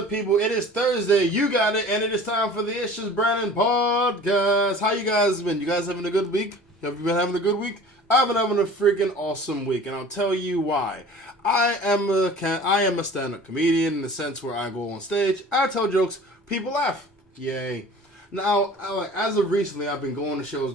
good, people? It is Thursday. You got it, and it is time for the ItsJusBrandon Podcast. How you guys been? You guys having a good week? Have you been having a good week? I've been having a freaking awesome week, and I'll tell you why. I am a stand-up comedian in the sense where I go on stage, I tell jokes, people laugh. Yay. Now, as of recently, I've been going to shows,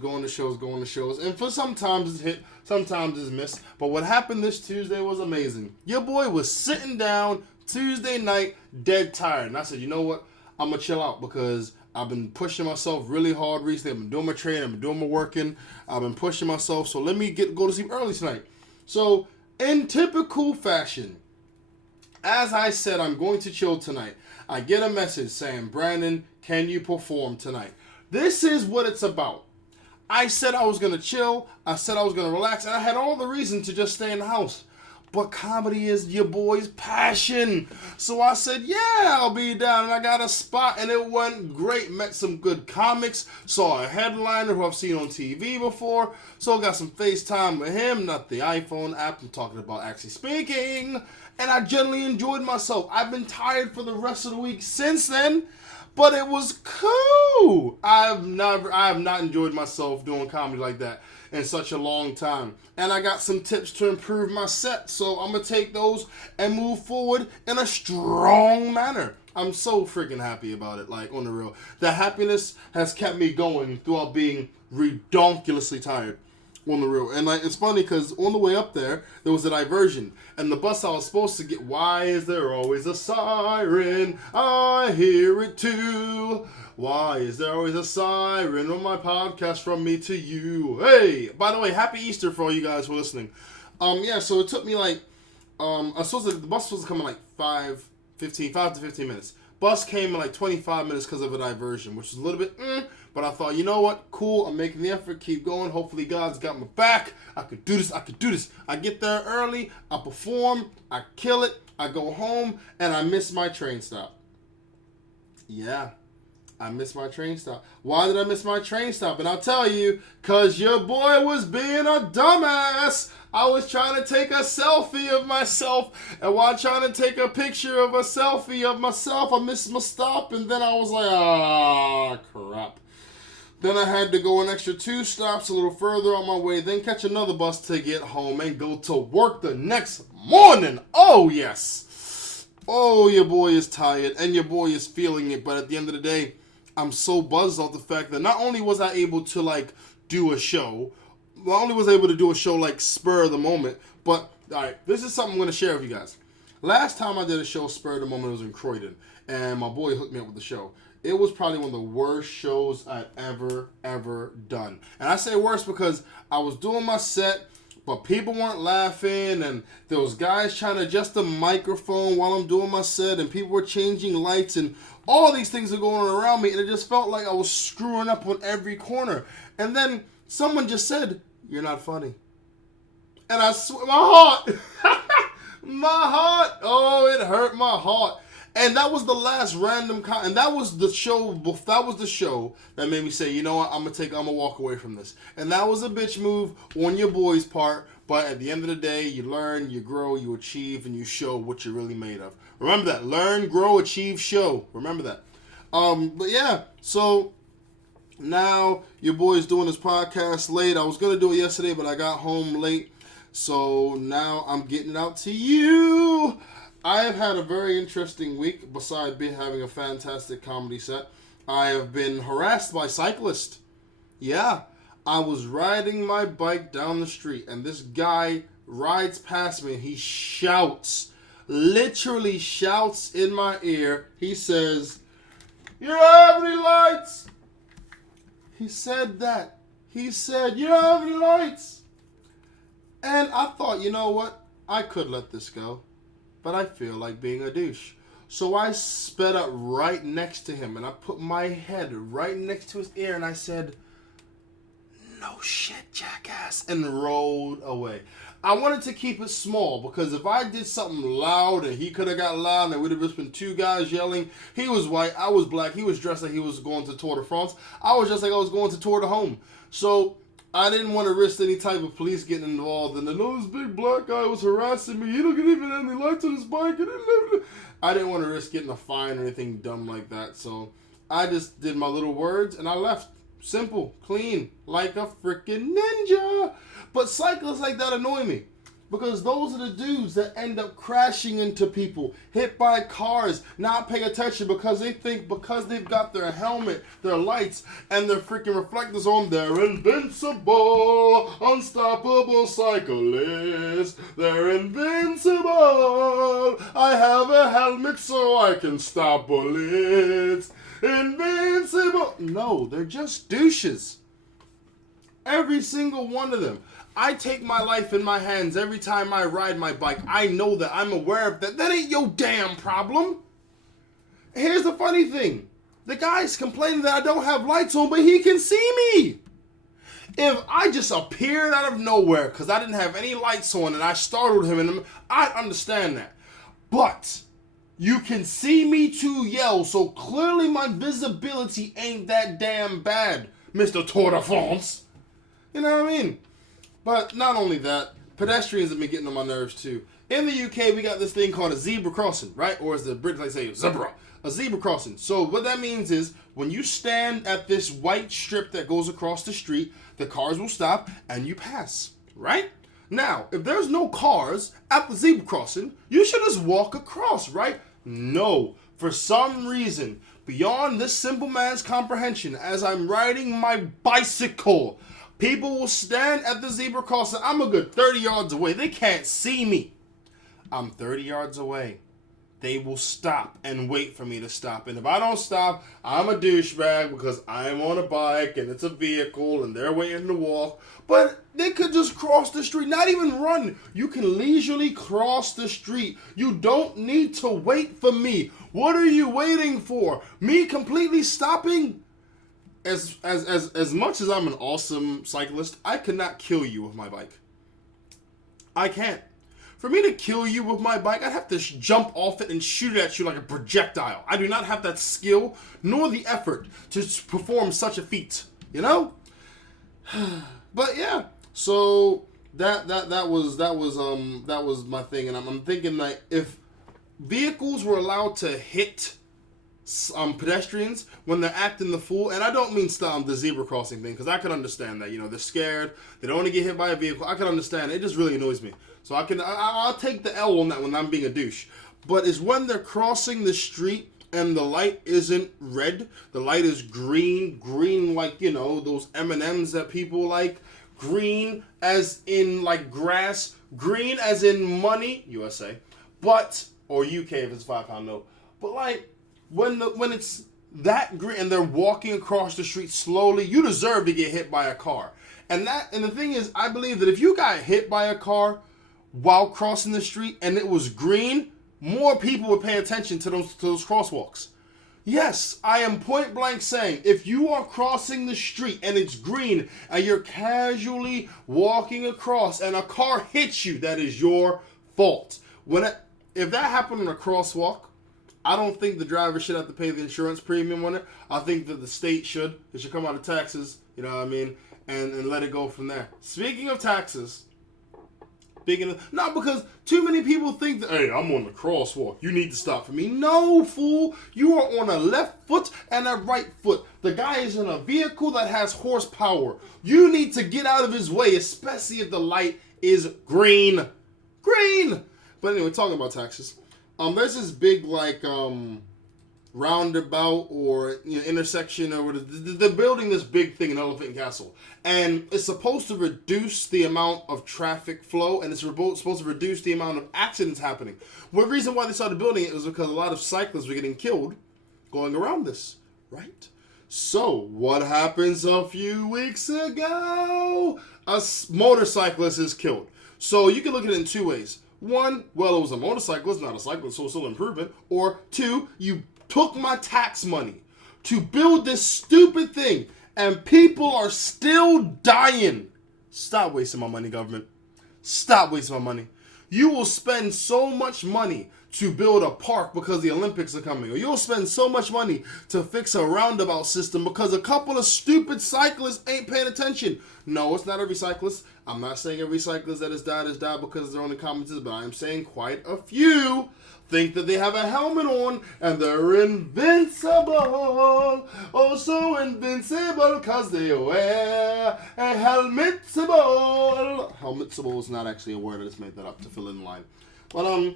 and for sometimes it's hit, sometimes it's missed. But what happened this Tuesday was amazing. Your boy was sitting down Tuesday night, dead tired, and I said, you know what? I'm gonna chill out because I've been pushing myself really hard recently. I've been doing my training, I've been doing my working, I've been pushing myself. So let me go to sleep early tonight. So in typical fashion, as I said, I'm going to chill tonight. I get a message saying, Brandon, can you perform tonight? This is what it's about. I said I was going to chill. I said I was going to relax. And I had all the reason to just stay in the house. But comedy is your boy's passion. So I said, yeah, I'll be down. And I got a spot. And it went great. Met some good comics. Saw a headliner who I've seen on TV before. So I got some FaceTime with him. Not the iPhone app. I'm talking about actually speaking. And I generally enjoyed myself. I've been tired for the rest of the week since then. But it was cool. I have not enjoyed myself doing comedy like that in such a long time. And I got some tips to improve my set. So I'm going to take those and move forward in a strong manner. I'm so freaking happy about it, like on the real. The happiness has kept me going throughout being redonkulously tired. On the real. And like it's funny because on the way up there was a diversion, and the bus I was supposed to get, why is there always a siren? I hear it too. Why is there always a siren on my podcast from me to you? Hey, by the way, happy Easter for all you guys who are listening. So it took me like the bus was supposed to come in like 5 to 15 minutes. Bus came in like 25 minutes because of a diversion, which is a little bit but I thought, you know what? Cool, I'm making the effort, keep going. Hopefully God's got my back. I could do this. I get there early, I perform, I kill it, I go home, and I miss my train stop. Yeah, I missed my train stop. Why did I miss my train stop? And I'll tell you, because your boy was being a dumbass. I was trying to take a selfie of myself, and while trying to take a picture of a selfie of myself, I missed my stop, and then I was like, crap. Then I had to go an extra 2 stops a little further on my way, then catch another bus to get home and go to work the next morning. Oh, yes. Oh, your boy is tired, and your boy is feeling it, but at the end of the day, I'm so buzzed off the fact that not only was I able to, do a show, like, spur of the moment, but, alright, this is something I'm going to share with you guys. Last time I did a show, spur of the moment, was in Croydon, and my boy hooked me up with the show. It was probably one of the worst shows I've ever done. And I say worst because I was doing my set, but people weren't laughing, and there was guys trying to adjust the microphone while I'm doing my set, and people were changing lights, and all these things are going on around me, and it just felt like I was screwing up on every corner. And then someone just said, "You're not funny." And I swear, my heart, oh, it hurt my heart. And that was the last random and that was the show that made me say, you know what, I'm gonna walk away from this. And that was a bitch move on your boy's part, but at the end of the day, you learn, you grow, you achieve, and you show what you're really made of. Remember that. Learn, grow, achieve, show. Remember that. But yeah, so now your boy's doing his podcast late. I was gonna do it yesterday, but I got home late. So now I'm getting it out to you. I have had a very interesting week, besides having a fantastic comedy set. I have been harassed by cyclists. Yeah, I was riding my bike down the street, and this guy rides past me, and he literally shouts in my ear. He says, "You don't have any lights." He said that. He said, "You don't have any lights." And I thought, you know what? I could let this go. But I feel like being a douche. So I sped up right next to him, and I put my head right next to his ear, and I said, "No shit, jackass," and rolled away. I wanted to keep it small, because if I did something loud, and he could have got loud, and there would have just been 2 guys yelling. He was white, I was black, he was dressed like he was going to Tour de France. I was just like I was going to Tour de Home. So I didn't want to risk any type of police getting involved. And then, this big black guy was harassing me. He don't even have any lights on his bike. I didn't want to risk getting a fine or anything dumb like that. So I just did my little words and I left. Simple, clean, like a freaking ninja. But cyclists like that annoy me. Because those are the dudes that end up crashing into people, hit by cars, not paying attention because they think because they've got their helmet, their lights, and their freaking reflectors on, they're invincible, unstoppable cyclists. They're invincible. I have a helmet so I can stop bullets. Invincible. No, they're just douches. Every single one of them. I take my life in my hands every time I ride my bike. I know that. I'm aware of that. That ain't your damn problem. Here's the funny thing. The guy's complaining that I don't have lights on, but he can see me. If I just appeared out of nowhere because I didn't have any lights on and I startled him, I'd understand that. But you can see me to yell, so clearly my visibility ain't that damn bad, Mr. Tour de France. You know what I mean? But not only that, pedestrians have been getting on my nerves too. In the UK, we got this thing called a zebra crossing, right? Or as the British like say, zebra. A zebra crossing. So what that means is, when you stand at this white strip that goes across the street, the cars will stop and you pass, right? Now, if there's no cars at the zebra crossing, you should just walk across, right? No. For some reason, beyond this simple man's comprehension, as I'm riding my bicycle, people will stand at the zebra crossing. I'm a good 30 yards away. They can't see me. I'm 30 yards away. They will stop and wait for me to stop. And if I don't stop, I'm a douchebag because I'm on a bike and it's a vehicle and they're waiting to walk. But they could just cross the street, not even run. You can leisurely cross the street. You don't need to wait for me. What are you waiting for? Me completely stopping? As much as I'm an awesome cyclist, I cannot kill you with my bike. I can't. For me to kill you with my bike, I'd have to jump off it and shoot it at you like a projectile. I do not have that skill nor the effort to perform such a feat. You know? But yeah, so that was my thing, and I'm thinking like if vehicles were allowed to hit pedestrians when they're acting the fool, and I don't mean the zebra crossing thing, because I can understand that, they're scared, they don't want to get hit by a vehicle. I can understand it. It just really annoys me. So I'll take the L on that when I'm being a douche. But it's when they're crossing the street and the light isn't red, the light is green like those M&Ms that people like, green as in like grass, green as in money, USA, or UK if it's a £5 note. But like when it's that green and they're walking across the street slowly, you deserve to get hit by a car. And the thing is, I believe that if you got hit by a car while crossing the street and it was green, more people would pay attention to those crosswalks. Yes, I am point blank saying, if you are crossing the street and it's green and you're casually walking across and a car hits you, that is your fault. If that happened on a crosswalk, I don't think the driver should have to pay the insurance premium on it. I think that the state should. It should come out of taxes, you know what I mean, and let it go from there. Speaking of taxes, not because too many people think that, hey, I'm on the crosswalk, you need to stop for me. No, fool. You are on a left foot and a right foot. The guy is in a vehicle that has horsepower. You need to get out of his way, especially if the light is green. Green! But anyway, talking about taxes. There's this big, roundabout or intersection, or they're building this big thing in Elephant Castle, and it's supposed to reduce the amount of traffic flow, and it's supposed to reduce the amount of accidents happening. Well, the reason why they started building it was because a lot of cyclists were getting killed going around this, right? So what happens a few weeks ago? A motorcyclist is killed. So you can look at it in two ways. One, well, it was a motorcyclist, not a cyclist, so it's still an improvement. Or two, you took my tax money to build this stupid thing, and people are still dying. Stop wasting my money, government. Stop wasting my money. You will spend so much money to build a park because the Olympics are coming. Or you'll spend so much money to fix a roundabout system because a couple of stupid cyclists ain't paying attention. No, it's not every cyclist. I'm not saying every cyclist that has died because they're only commenters, but I'm saying quite a few think that they have a helmet on and they're invincible. Oh, so invincible because they wear a helmetable. Helmetable is not actually a word. I just made that up to fill in the line. But,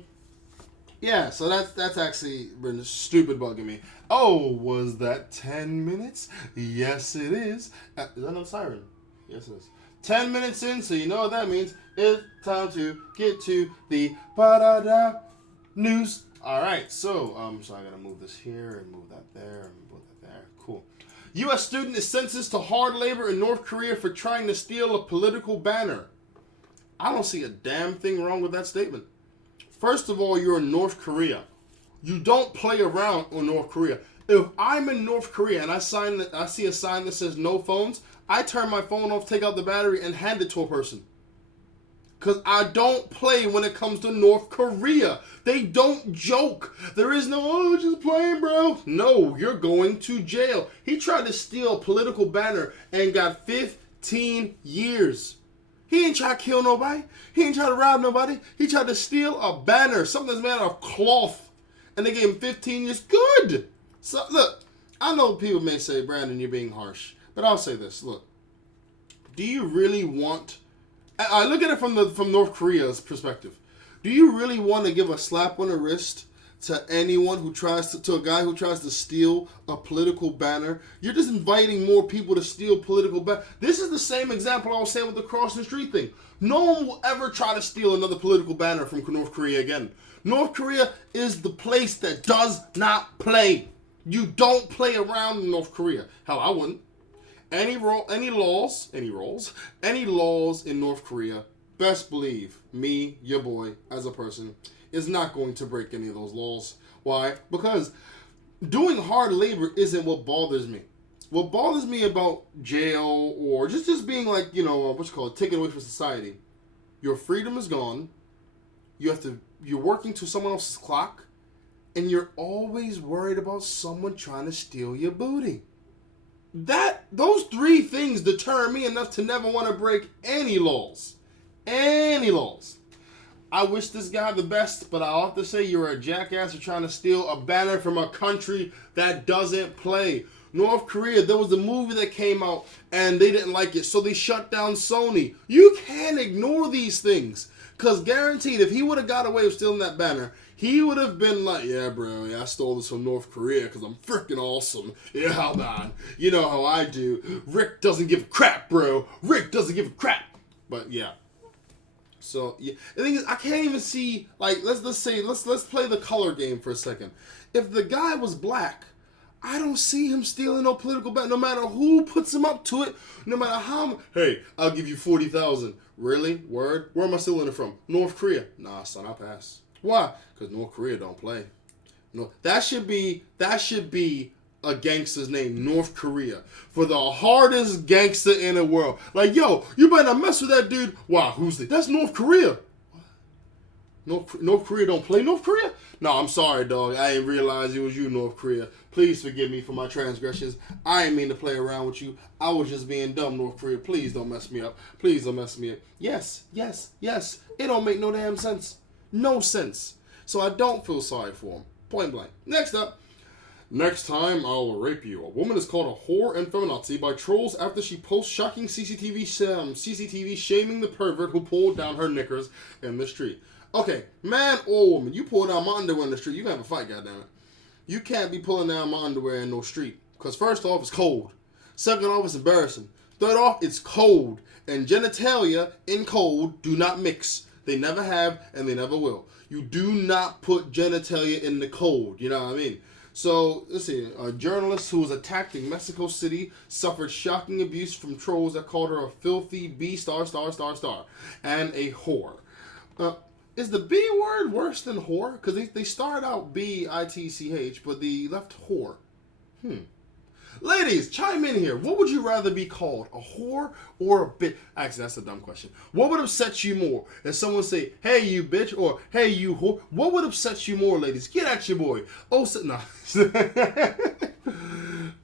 yeah, so that's actually been stupid bugging me. Oh, was that 10 minutes? Yes, it is. Is that no siren? Yes, it is. 10 minutes in, so you know what that means. It's time to get to the ba-da-da news. All right, so I gotta move this here and move that there and move that there. Cool. U.S. student is sentenced to hard labor in North Korea for trying to steal a political banner. I don't see a damn thing wrong with that statement. First of all, you're in North Korea. You don't play around in North Korea. If I'm in North Korea and I see a sign that says no phones, I turn my phone off, take out the battery, and hand it to a person. Because I don't play when it comes to North Korea. They don't joke. There is no, just playing, bro. No, you're going to jail. He tried to steal a political banner and got 15 years. He ain't try to kill nobody. He ain't try to rob nobody. He tried to steal a banner, something that's made out of cloth. And they gave him 15 years. Good. So, look, I know people may say, Brandon, you're being harsh. But I'll say this. Look, do you really want... I look at it from North Korea's perspective. Do you really want to give a slap on the wrist to anyone who tries to a guy who tries to steal a political banner? You're just inviting more people to steal political banner. This is the same example I was saying with the crossing the street thing. No one will ever try to steal another political banner from North Korea again. North Korea is the place that does not play. You don't play around in North Korea. Hell, I wouldn't. Any laws in North Korea, best believe me, your boy, as a person, is not going to break any of those laws. Why? Because doing hard labor isn't what bothers me. What bothers me about jail or just being like, taken away from society, your freedom is gone. You're working to someone else's clock, and you're always worried about someone trying to steal your booty. Those three things deter me enough to never want to break any laws. Any laws. I wish this guy the best, but I'll have to say you're a jackass for trying to steal a banner from a country that doesn't play. North Korea, there was a movie that came out and they didn't like it, so they shut down Sony. You can't ignore these things. Because guaranteed, if he would have got away with stealing that banner, he would have been like, yeah, bro, I stole this from North Korea because I'm freaking awesome. Yeah, how man? You know how I do. Rick doesn't give a crap, bro. Rick doesn't give a crap. But, yeah. So, yeah. The thing is, I can't even see, like, let's play the color game for a second. If the guy was black, I don't see him stealing no political banner, no matter who puts him up to it, no matter how. Hey, I'll give you 40,000. Really? Word? Where am I stealing it from? North Korea? Nah, son, I'll pass. Why? Because North Korea don't play. No, that should be a gangster's name, North Korea, for the hardest gangster in the world. Like, yo, you better not mess with that dude. Wow, who's that? That's North Korea. North Korea don't play North Korea? No, I'm sorry, dog. I didn't realize it was you, North Korea. Please forgive me for my transgressions. I didn't mean to play around with you. I was just being dumb, North Korea. Please don't mess me up. Please don't mess me up. Yes. It don't make no damn sense. No sense. So I don't feel sorry for him. Point blank. Next up. Next time, I'll rape you. A woman is called a whore and feminazi by trolls after she posts shocking CCTV shaming the pervert who pulled down her knickers in the street. Okay, man or woman, you pull down my underwear in the street, you can have a fight, goddammit. You can't be pulling down my underwear in no street. Because first off, it's cold. Second off, it's embarrassing. Third off, it's cold. And genitalia in cold do not mix. They never have, and they never will. You do not put genitalia in the cold, you know what I mean? So, let's see, a journalist who was attacked in Mexico City suffered shocking abuse from trolls that called her a filthy B******, and a whore. Is the B word worse than whore? Because they start out B-I-T-C-H, but they left whore. Ladies, chime in here. What would you rather be called? A whore or a bitch? Actually, that's a dumb question. What would upset you more? If someone say, hey, you bitch, or hey, you whore. What would upset you more, ladies? Get at your boy. Oh, no.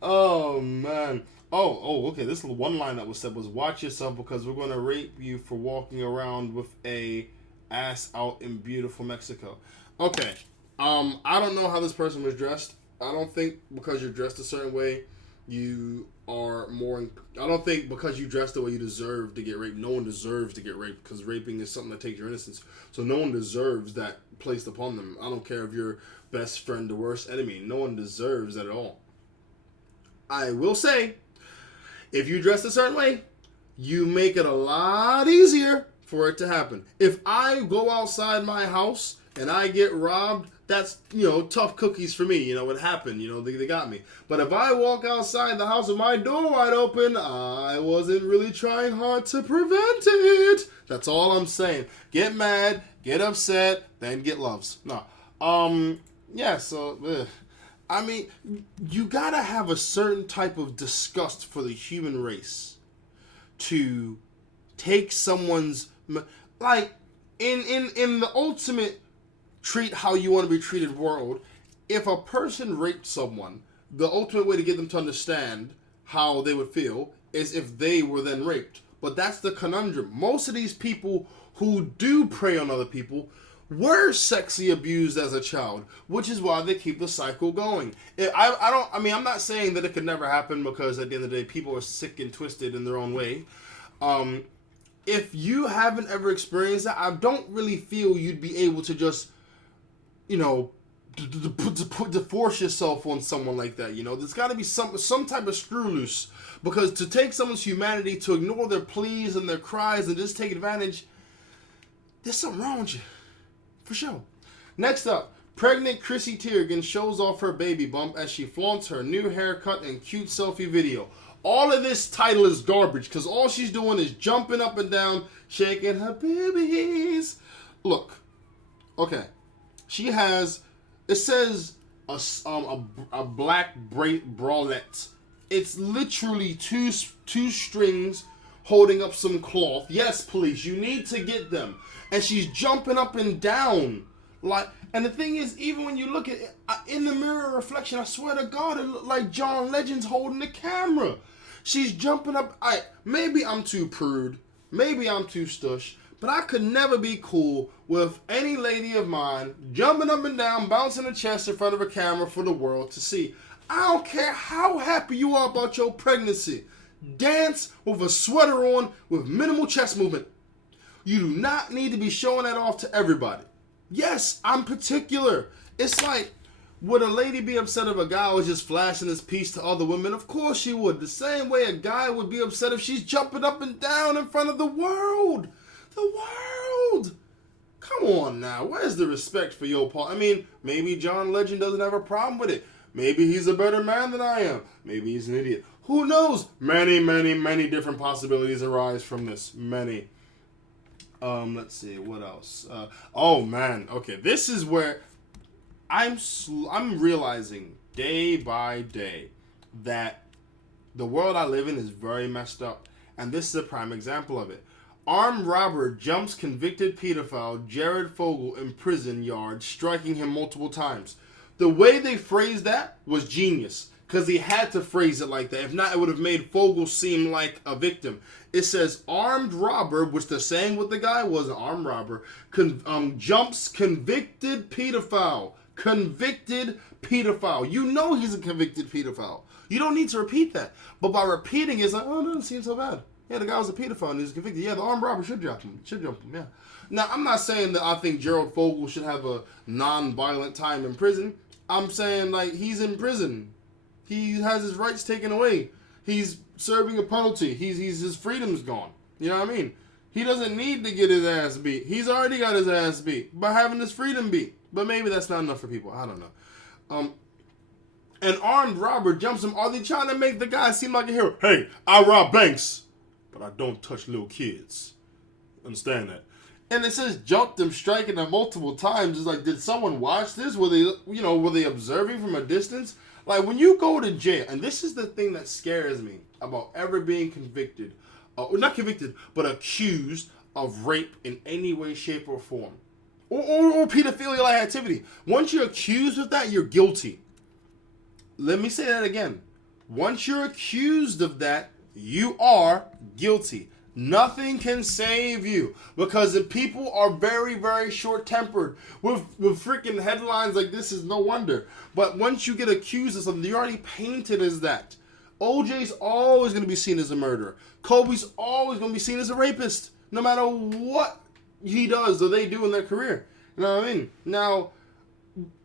Oh, man. Okay. This one line that was said was, watch yourself because we're going to rape you for walking around with a ass out in beautiful Mexico. Okay. I don't know how this person was dressed. I don't think because you're dressed a certain way, you are more... I don't think because you dress the way you deserve to get raped. No one deserves to get raped because raping is something that takes your innocence. So no one deserves that placed upon them. I don't care if you're best friend, the worst enemy. No one deserves that at all. I will say, if you dress a certain way, you make it a lot easier for it to happen. If I go outside my house and I get robbed, that's, tough cookies for me. It happened. They got me. But if I walk outside the house with my door wide open, I wasn't really trying hard to prevent it. That's all I'm saying. Get mad, get upset, then get loves. No. I mean, you gotta have a certain type of disgust for the human race to take someone's... Like, in the ultimate treat how you want to be treated world, if a person raped someone, the ultimate way to get them to understand how they would feel is if they were then raped. But that's the conundrum. Most of these people who do prey on other people were sexually abused as a child, which is why they keep the cycle going. I'm not saying that it could never happen because at the end of the day, people are sick and twisted in their own way. If you haven't ever experienced that, I don't really feel you'd be able to just to force yourself on someone like that. There's got to be some type of screw loose, because to take someone's humanity, to ignore their pleas and their cries and just take advantage, there's something wrong with you, for sure. Next up, pregnant Chrissy Teigen shows off her baby bump as she flaunts her new haircut and cute selfie video. All of this title is garbage because all she's doing is jumping up and down, shaking her boobies. Look, okay. She has, it says a black bralette. It's literally two strings holding up some cloth. Yes, police, you need to get them. And she's jumping up and down. And the thing is, even when you look at it, in the mirror reflection, I swear to God, it looked like John Legend's holding the camera. She's jumping up. Maybe I'm too prude. Maybe I'm too stush. But I could never be cool with any lady of mine jumping up and down, bouncing her chest in front of a camera for the world to see. I don't care how happy you are about your pregnancy. Dance with a sweater on with minimal chest movement. You do not need to be showing that off to everybody. Yes, I'm particular. It's like, would a lady be upset if a guy was just flashing his piece to other women? Of course she would. The same way a guy would be upset if she's jumping up and down in front of the world. The world! Come on now. Where's the respect for your part? I mean, maybe John Legend doesn't have a problem with it. Maybe he's a better man than I am. Maybe he's an idiot. Who knows? Many, many, many different possibilities arise from this. Many. Let's see. What else? Oh, man. Okay, this is where I'm realizing day by day that the world I live in is very messed up. And this is a prime example of it. Armed robber jumps convicted pedophile Jared Fogle in prison yard, striking him multiple times. The way they phrased that was genius, because he had to phrase it like that. If not, it would have made Fogle seem like a victim. It says armed robber, which they're saying what the guy was, an armed robber, jumps convicted pedophile. Convicted pedophile. You know he's a convicted pedophile. You don't need to repeat that. But by repeating it, it's like, oh, no, it doesn't seem so bad. Yeah, the guy was a pedophile and he was convicted. Yeah, the armed robber should jump him. Yeah. Now, I'm not saying that I think Gerald Fogle should have a non-violent time in prison. I'm saying, he's in prison. He has his rights taken away. He's serving a penalty. His freedom's gone. You know what I mean? He doesn't need to get his ass beat. He's already got his ass beat by having his freedom beat. But maybe that's not enough for people. I don't know. An armed robber jumps him. Are they trying to make the guy seem like a hero? Hey, I rob banks, but I don't touch little kids. Understand that. And it says jumped him, striking him multiple times. It's like, did someone watch this? Were they observing from a distance? Like, when you go to jail, and this is the thing that scares me about ever being convicted, not convicted, but accused of rape in any way, shape, or form. Or pedophilia-like activity. Once you're accused of that, you're guilty. Let me say that again. Once you're accused of that, you are guilty. Nothing can save you, because the people are very, very short-tempered. With freaking headlines like this is no wonder. But once you get accused of something, you're already painted as that. OJ's always going to be seen as a murderer. Kobe's always going to be seen as a rapist, no matter what he does or they do in their career. You know what I mean? Now,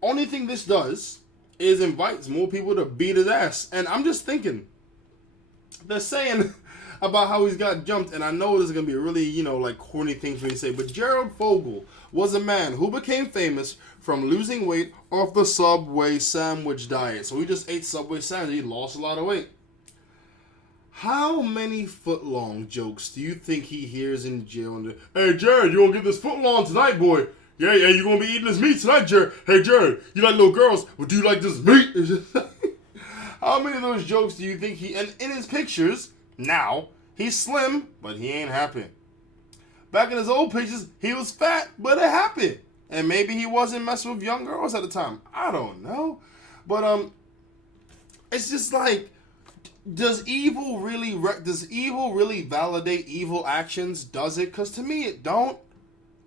only thing this does is invites more people to beat his ass. And I'm just thinking, they're saying about how he's got jumped, and I know this is going to be a really, like corny thing for me to say, but Gerald Fogle was a man who became famous from losing weight off the Subway sandwich diet. So he just ate Subway sandwich. He lost a lot of weight. How many footlong jokes do you think he hears in jail? Hey, Jared, you gonna get this footlong tonight, boy? Yeah, you gonna be eating this meat tonight, Jared. Hey, Jared, you like little girls? Well, do you like this meat? How many of those jokes do you think and in his pictures, now, he's slim, but he ain't happy. Back in his old pictures, he was fat, but happy. And maybe he wasn't messing with young girls at the time. I don't know. But, it's just like, does evil really validate evil actions? Does it? Because to me, it don't.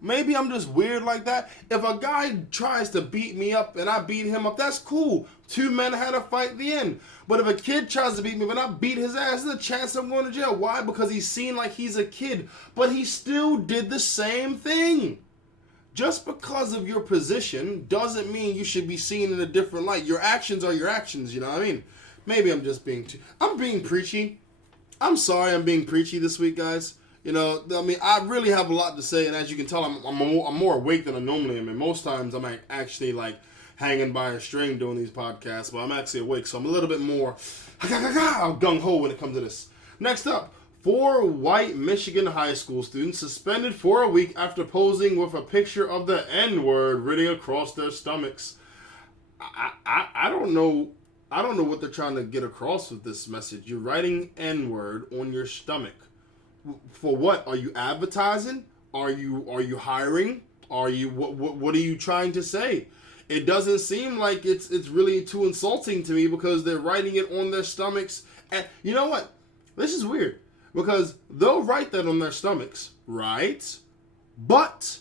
Maybe I'm just weird like that. If a guy tries to beat me up and I beat him up, that's cool. Two men had a fight at the end. But if a kid tries to beat me and I beat his ass, there's a chance I'm going to jail. Why? Because he's seen like he's a kid. But he still did the same thing. Just because of your position doesn't mean you should be seen in a different light. Your actions are your actions, you know what I mean? Maybe I'm just being I'm being preachy. I'm sorry I'm being preachy this week, guys. I really have a lot to say, and as you can tell, I'm more awake than I normally am. And most times I'm actually like hanging by a string doing these podcasts, but I'm actually awake, so I'm a little bit more gung-ho when it comes to this. Next up, 4 white Michigan high school students suspended for a week after posing with a picture of the N-word written across their stomachs. I don't know. I don't know what they're trying to get across with this message. You're writing N-word on your stomach. For what? Are you advertising? Are you hiring? What are you trying to say? It doesn't seem like it's really too insulting to me, because they're writing it on their stomachs. And you know what? This is weird, because they'll write that on their stomachs, right? But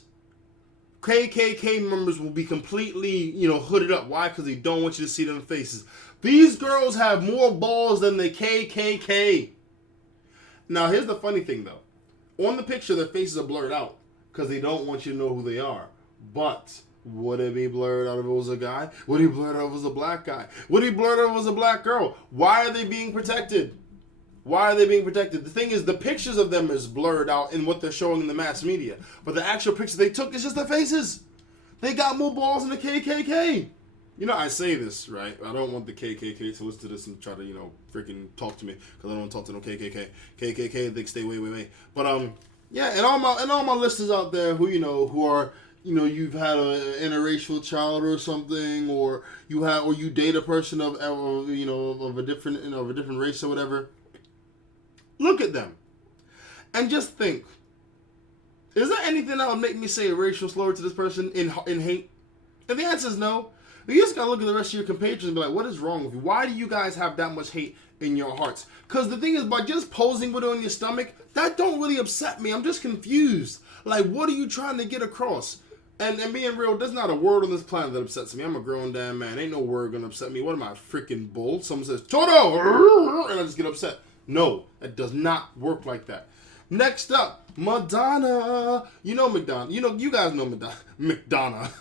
KKK members will be completely, hooded up. Why? Because they don't want you to see their faces. These girls have more balls than the KKK. Now, here's the funny thing, though. On the picture, their faces are blurred out because they don't want you to know who they are. But would it be blurred out if it was a guy? Would it be blurred out if it was a black guy? Would it be blurred out if it was a black girl? Why are they being protected? Why are they being protected? The thing is, the pictures of them is blurred out in what they're showing in the mass media. But the actual picture they took is just their faces. They got more balls than the KKK. I say this, right? I don't want the KKK to listen to this and try to, freaking talk to me, because I don't want to talk to no KKK. KKK, they stay way. But, yeah, and all my listeners out there who are, you've had an interracial child or something, or you date a person of a different race or whatever. Look at them and just think, is there anything that would make me say a racial slur to this person in hate? And the answer is no. You just gotta look at the rest of your compatriots and be like, what is wrong with you? Why do you guys have that much hate in your hearts? Because the thing is, by just posing with it on your stomach, that don't really upset me. I'm just confused. Like, what are you trying to get across? And being real, there's not a word on this planet that upsets me. I'm a grown damn man. Ain't no word gonna upset me. What am I, freaking bull? Someone says, Toto! And I just get upset. No, it does not work like that. Next up, Madonna. Madonna. You guys know Madonna. McDonough.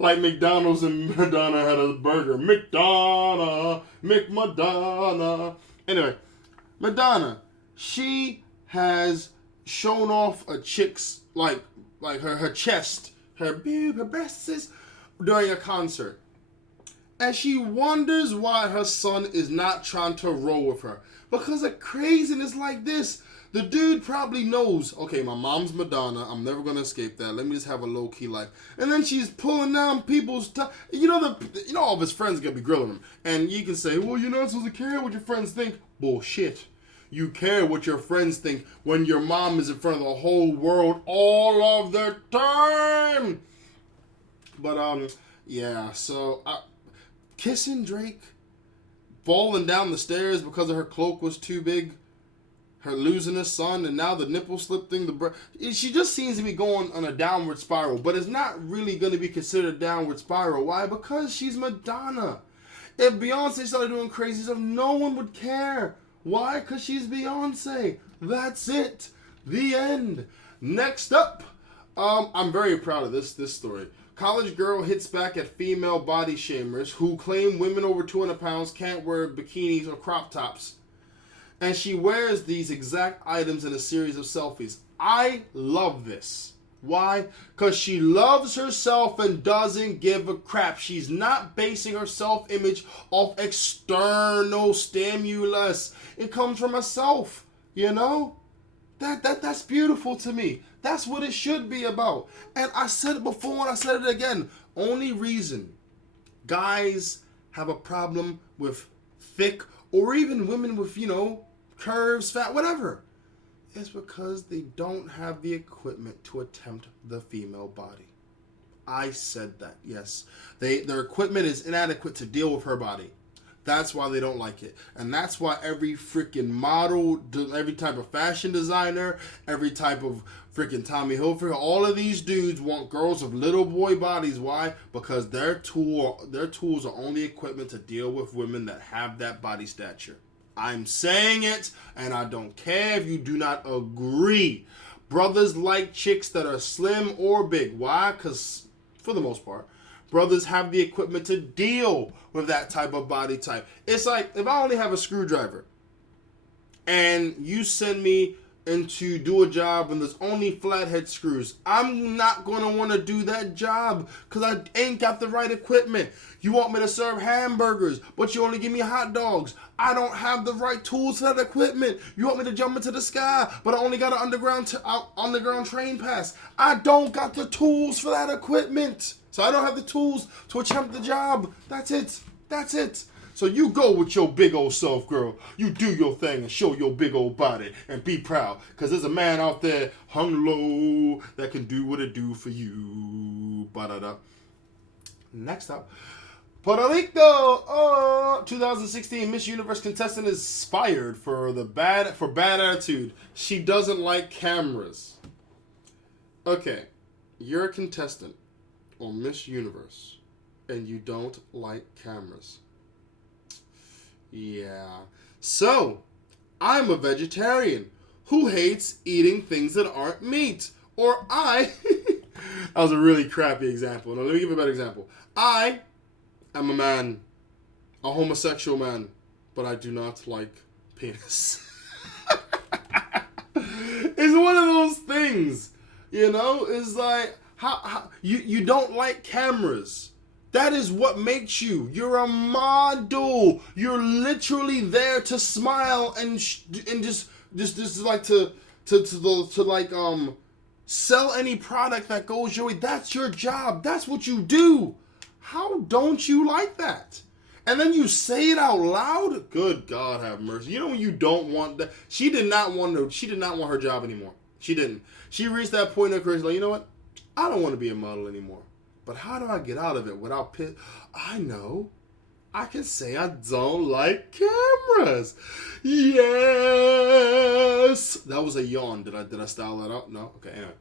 Like McDonald's and Madonna had a burger. McDonough. McMadonna. Anyway, Madonna. She has shown off a chick's, like her chest, her boob, her breasts during a concert. And she wonders why her son is not trying to roll with her. Because of craziness like this, The dude probably knows, okay, my mom's Madonna. I'm never going to escape that. Let me just have a low-key life. And then she's pulling down people's all of his friends are going to be grilling him. And you can say, well, you're not supposed to care what your friends think. Bullshit. You care what your friends think when your mom is in front of the whole world all of the time. But, yeah, so kissing Drake, falling down the stairs because of her cloak was too big, her losing her son, and now the nipple slip thing, she just seems to be going on a downward spiral, but it's not really going to be considered a downward spiral. Why? Because she's Madonna. If Beyonce started doing crazy stuff, no one would care. Why? Because she's Beyonce. That's it. The end. Next up, I'm very proud of this story. College girl hits back at female body shamers who claim women over 200 pounds can't wear bikinis or crop tops. And she wears these exact items in a series of selfies. I love this. Why? Because she loves herself and doesn't give a crap. She's not basing her self-image off external stimulus. It comes from herself, you know? That's beautiful to me. That's what it should be about. And I said it before and I said it again. Only reason guys have a problem with thick or even women with, curves, fat, whatever, is because they don't have the equipment to attempt the female body. I said that, yes. Their equipment is inadequate to deal with her body. That's why they don't like it. And that's why every freaking model, every type of fashion designer, every type of freaking Tommy Hilfiger, all of these dudes want girls with little boy bodies. Why? Because their tools are only equipment to deal with women that have that body stature. I'm saying it, and I don't care if you do not agree. Brothers like chicks that are slim or big. Why? Because, for the most part, brothers have the equipment to deal with that type of body type. It's like, if I only have a screwdriver, and you send me in to do a job and there's only flathead screws, I'm not going to want to do that job because I ain't got the right equipment. You want me to serve hamburgers, but you only give me hot dogs. I don't have the right tools for that equipment. You want me to jump into the sky, but I only got an underground train pass. I don't got the tools for that equipment. So I don't have the tools to attempt the job. That's it. So you go with your big old self, girl. You do your thing and show your big old body and be proud. Because there's a man out there hung low that can do what it do for you. Ba-da-da. Next up, Puerto Rico. 2016 Miss Universe contestant is fired for bad attitude. She doesn't like cameras. Okay, you're a contestant on Miss Universe and you don't like cameras. Yeah. So, I'm a vegetarian who hates eating things that aren't meat. Or that was a really crappy example. Now, let me give you a better example. I am a man, a homosexual man, but I do not like penis. It's one of those things, it's like, how you don't like cameras. That is what makes you. You're a model. You're literally there to smile and just like to sell any product that goes your way. That's your job. That's what you do. How don't you like that? And then you say it out loud. Good God, have mercy. When you don't want that. She did not want her job anymore. She didn't. She reached that point in her career. Like, you know what? I don't want to be a model anymore. But how do I get out of it without I know. I can say I don't like cameras. Yes. That was a yawn. Did I style that out? No? Okay, anyway.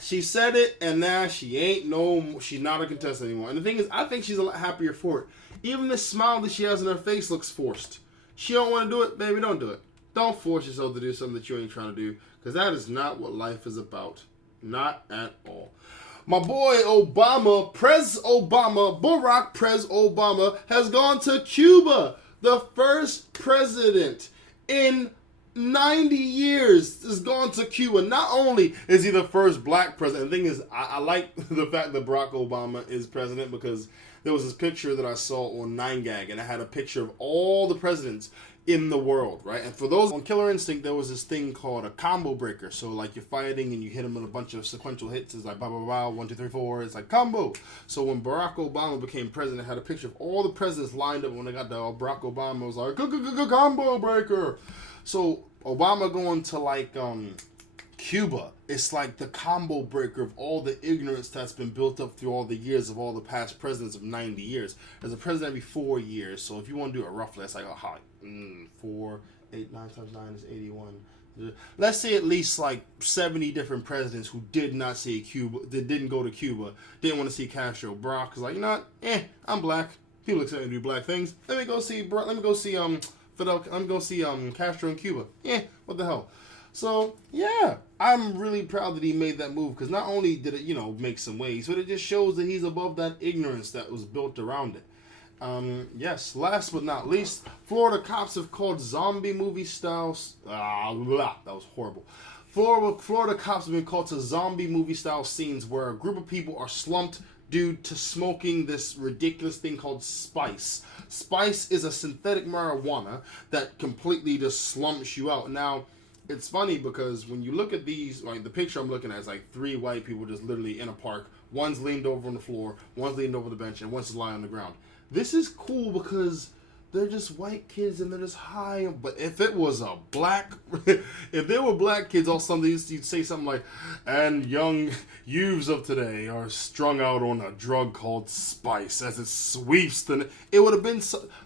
She said it, and now she's not a contestant anymore. And the thing is, I think she's a lot happier for it. Even the smile that she has on her face looks forced. She don't want to do it, baby, don't do it. Don't force yourself to do something that you ain't trying to do, because that is not what life is about. Not at all. My boy Obama, Barack Obama, has gone to Cuba. The first president in 90 years has gone to Cuba. Not only is he the first black president, the thing is, I like the fact that Barack Obama is president because there was this picture that I saw on 9gag, and it had a picture of all the presidents in the world, right? And for those on Killer Instinct, there was this thing called a combo breaker. So like you're fighting and you hit them with a bunch of sequential hits. It's like blah blah blah, 1 2 3 4. It's like combo. So when Barack Obama became president, it had a picture of all the presidents lined up. When they got the Barack Obama, it was like combo breaker. So Obama going to like Cuba, it's like the combo breaker of all the ignorance that's been built up through all the years of all the past presidents of 90 years. There's a president every 4 years, so if you want to do it roughly, it's like, 4, 8, 9 times 9 is 81. Let's say at least like 70 different presidents who did not see Cuba, that didn't go to Cuba, didn't want to see Castro. Barack was like, you know what, I'm black. People expect me to do black things. Let me go see Fidel. Let me go see Castro in Cuba. What the hell? So, yeah, I'm really proud that he made that move, because not only did it, make some waves, but it just shows that he's above that ignorance that was built around it. Yes, last but not least, Florida cops have called zombie movie styles, that was horrible. Florida cops have been called to zombie movie style scenes where a group of people are slumped due to smoking this ridiculous thing called spice. Spice is a synthetic marijuana that completely just slumps you out. Now, it's funny because when you look at these, like the picture I'm looking at is like 3 white people just literally in a park. One's leaned over on the floor, one's leaned over the bench, and one's just lying on the ground. This is cool because they're just white kids and they're just high. But if it was a black, if there were black kids or something, you'd say something like, and young youths of today are strung out on a drug called spice as it sweeps the. It would have been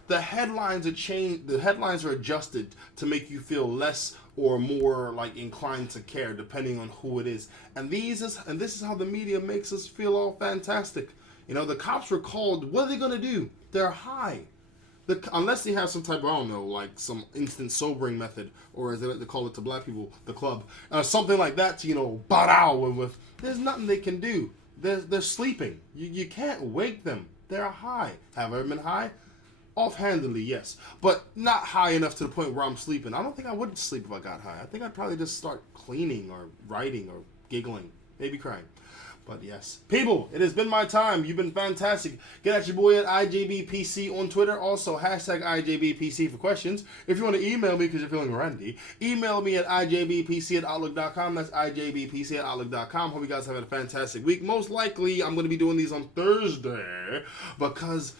the headlines are changed. The headlines are adjusted to make you feel less or more like inclined to care, depending on who it is. And this is how the media makes us feel all fantastic. The cops were called. What are they gonna do? They're high. Unless they have some type of, I don't know, like some instant sobering method, or as they like to call it to black people, the club, something like that to, baraw with. There's nothing they can do. They're sleeping. You can't wake them. They're high. Have I ever been high? Offhandedly, yes. But not high enough to the point where I'm sleeping. I don't think I would sleep if I got high. I think I'd probably just start cleaning or writing or giggling, maybe crying. But yes. People, it has been my time. You've been fantastic. Get at your boy at IJBPC on Twitter. Also, hashtag IJBPC for questions. If you want to email me because you're feeling randy, email me at IJBPC@outlook.com. That's IJBPC@outlook.com. Hope you guys have a fantastic week. Most likely, I'm going to be doing these on Thursday because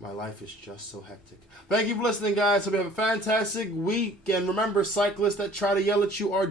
my life is just so hectic. Thank you for listening, guys. Hope you have a fantastic week. And remember, cyclists that try to yell at you are